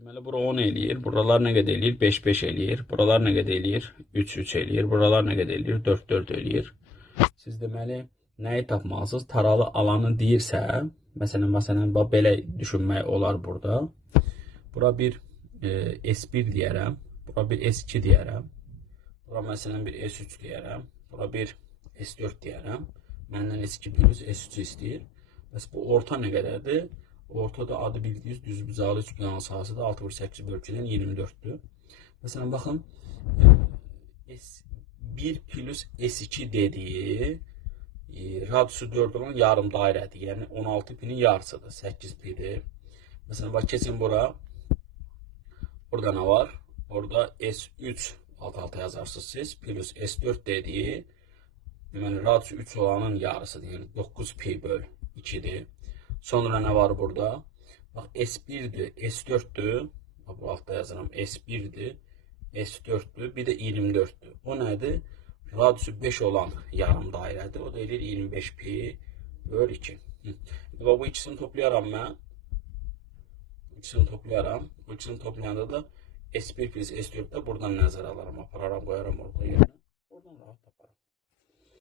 Deməli, bura 10 eləyir. Buralar nə qədər eləyir? 5-5 eləyir. Buralar nə qədər eləyir? 3-3 eləyir. Buralar nə qədər eləyir? 4-4 eləyir. Siz deməli, nəyi tapmalısınız? Taralı alanı deyirsə, məsələn, belə düşünmək olar burada. Bura bir S1 deyərəm. Bura bir S2 deyərəm. Bura məsələn bir S3 deyərəm. Bura bir S4 deyərəm. Məndən S2 plus S3 istəyir. Bəs bu orta nə qədərdir? Ortada adı bildiyiniz düzbucaqlı üçbucağın sahəsi 6/8 bölgüdən 24'dür. Məsələn, baxın, S1 plus S2 dediyi radiusu 4 olan yarım dairədir. Yəni 16 pinin yarısıdır, 8 pidir. Məsələn, bax, keçin bura. Burada nə var? Orada S3 alt-alta yazarsınız siz. Plus S4 dediyi, deməli, radiusu 3 olanın yarısıdır. Yəni 9 pi böl 2'dir. Sonra nə var burada? Bax, S1'dir, S4'dür. Bu altta yazıram. S1'dir, S4'dür, bir də 24'dür. O nədir? Radiusu 5 olan yarım dairədir. O da eləyir 25 pi böl 2. Bu ikisini toplayaram mən. İkisini toplayaram. Bu ikisini toplayanda da S1 plus S4'də buradan nəzərə alaram. Apararam, qoyaram orada yerine. Oradan rahat